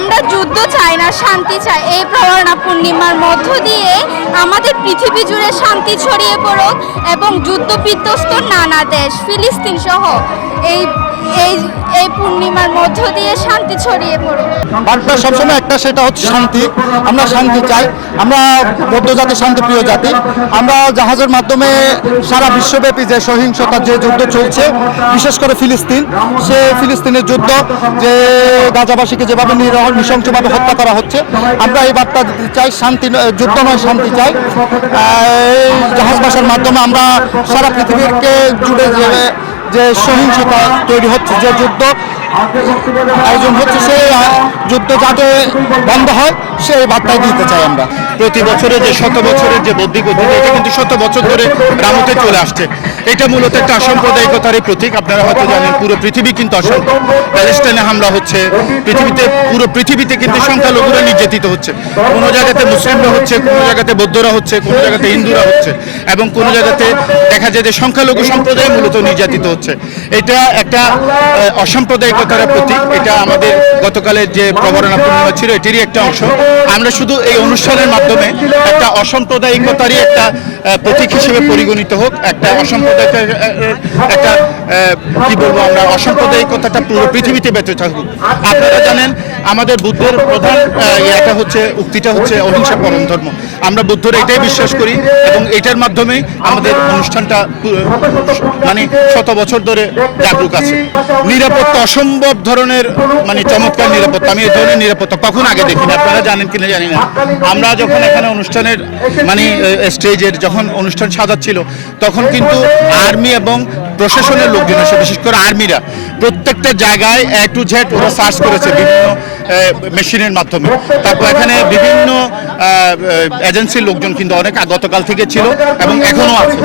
আমরা যুদ্ধ চাই না, শান্তি চাই। এই প্রহরণা পূর্ণিমার মধ্য দিয়ে আমাদের পৃথিবী জুড়ে শান্তি ছড়িয়ে পড়ুক এবং যুদ্ধ বিধ্বস্ত নানা দেশ ফিলিস্তিন সহ এই এই এই পূর্ণিমার মধ্য দিয়ে শান্তি ছড়িয়ে পড়ুক। বার্তা সবসময় একটা, সেটা হচ্ছে শান্তি। আমরা শান্তি চাই। আমরা বৌদ্ধ জাতি শান্তিপ্রিয় জাতি। আমরা জাহাজের মাধ্যমে সারা বিশ্বব্যাপী যে সহিংসতার যে যুদ্ধ চলছে, বিশেষ করে সে ফিলিস্তিনের যুদ্ধ, যে গাজাবাসীকে যেভাবে নৃশংসভাবে হত্যা করা হচ্ছে, আমরা এই বার্তা দিতে চাই, শান্তি যুদ্ধ নয়, শান্তি চাই। এই জাহাজ ভাষার মাধ্যমে আমরা সারা পৃথিবীকে জুড়ে যে সহিংসতা তৈরি হচ্ছে, যে যুদ্ধ আয়োজন হচ্ছে, সেই যুদ্ধ যাতে বন্ধ হয় সেই বার্তাই দিতে চাই আমরা। প্রতি বছরে যে 100 বছরের যে বৌদ্ধিক ঐতিহ্য, এটা কিন্তু 100 বছর ধরে রামতে চলে আসছে। এটা মূলত একটা অসাম্প্রদায়িকতারই প্রতীক। আপনারা হয়তো জানেন পুরো পৃথিবী কিন্তু প্যালেস্টাইনে হামলা হচ্ছে, পুরো পৃথিবীতে কিন্তু সংখ্যালঘুরা নির্যাতিত হচ্ছে। কোনো জায়গাতে মুসলিমরা হচ্ছে, কোনো জায়গাতে বৌদ্ধরা হচ্ছে, কোনো জায়গাতে হিন্দুরা হচ্ছে, এবং কোনো জায়গাতে দেখা যায় যে সংখ্যালঘু সম্প্রদায় মূলত নির্যাতিত হচ্ছে। এটা একটা অসাম্প্রদায়িকতার প্রতীক। এটা আমাদের গতকালের যে প্রহরণা পূর্ণিমা ছিল, এটিরই একটা অংশ। আমরা শুধু এই অনুষ্ঠানের মাধ্যমে একটা অসাম্প্রদায়িকতারই একটা প্রতীক হিসেবে পরিগণিত হোক, একটা একটা কি বলবো আমরা, অসাম্প্রদায়িকতাটা পুরো পৃথিবীতে বেঁচে থাকুক। আপনারা জানেন আমাদের বুদ্ধের প্রধান উক্তিটা হচ্ছে অহিংসা পরম ধর্ম। আমরা বুদ্ধরা এটাই বিশ্বাস করি, এবং এটার মাধ্যমেই আমাদের অনুষ্ঠানটা মানে 100 বছর ধরে জাগরুক আছে। নিরাপত্তা অসম্ভব ধরনের, মানে চমৎকার নিরাপত্তা। আমি এই ধরনের নিরাপত্তা কখন আগে দেখিনি। আপনারা জানেন কিনা জানি না। আমরা যখন এখানে অনুষ্ঠানের মানে স্টেজের যখন অনুষ্ঠান সাজাচ্ছিল, তখন কিন্তু আর্মি এবং প্রশাসনের লোকজন এসে, বিশেষ করে আর্মিরা প্রত্যেকটা জায়গায় A to Z ওরা সার্চ করেছে বিভিন্ন মেশিনের মাধ্যমে। তারপর এখানে বিভিন্ন এজেন্সির লোকজন কিন্তু অনেক গতকাল থেকে ছিল এবং এখনো আছে।